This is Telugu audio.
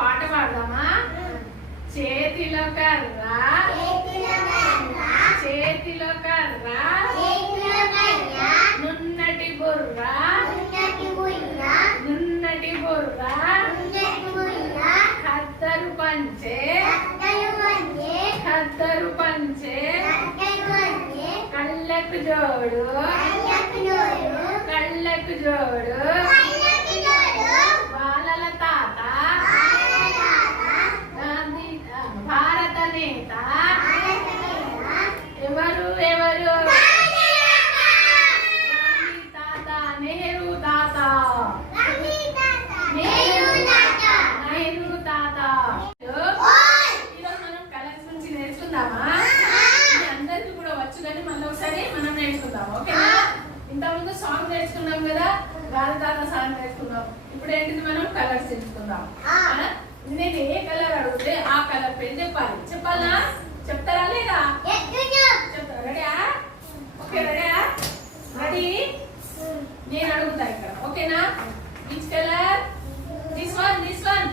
పాట పాడదామా? చేతిలో కర్ర చేతిలో కర్ర నున్నటి బుర్ర నున్నటి బుర్ర ఖద్దరు పంచే ఖద్దరు పంచే కళ్ళకు జోడు కళ్ళకు జోడు బాలల తాత గాంధీ భారత నేత ఎవరు ఎవరు? గాంధీ తాత నెహ్రూ తాత నెహ్రూ తాత. ఈరోజు మనం కలర్స్ గురించి నేర్చుకుందామా? ఇది అందరికీ కూడా వచ్చు కానీ మళ్ళీ ఒకసారి మనం నేర్చుకుందాం. ఓకేనా? ఇంతకుముందు సాంగ్ నేర్చుకున్నాం కదా, గాంధీ తాత సాంగ్ నేర్చుకున్నాం. ఇప్పుడు ఏంటిది, మనం కలర్స్ నేర్చుకుందాం. నేను ఏ కలర్ అడిగితే ఆ కలర్ పేరు చెప్పాలి. చెప్పాలా? చెప్తారా లేదా? చెప్తారా? రెడీయా? ఓకే, రెడీయా? రెడీ? నేను అడుగుతా ఇక్కడ. ఓకేనా? Which colour? This one, this one.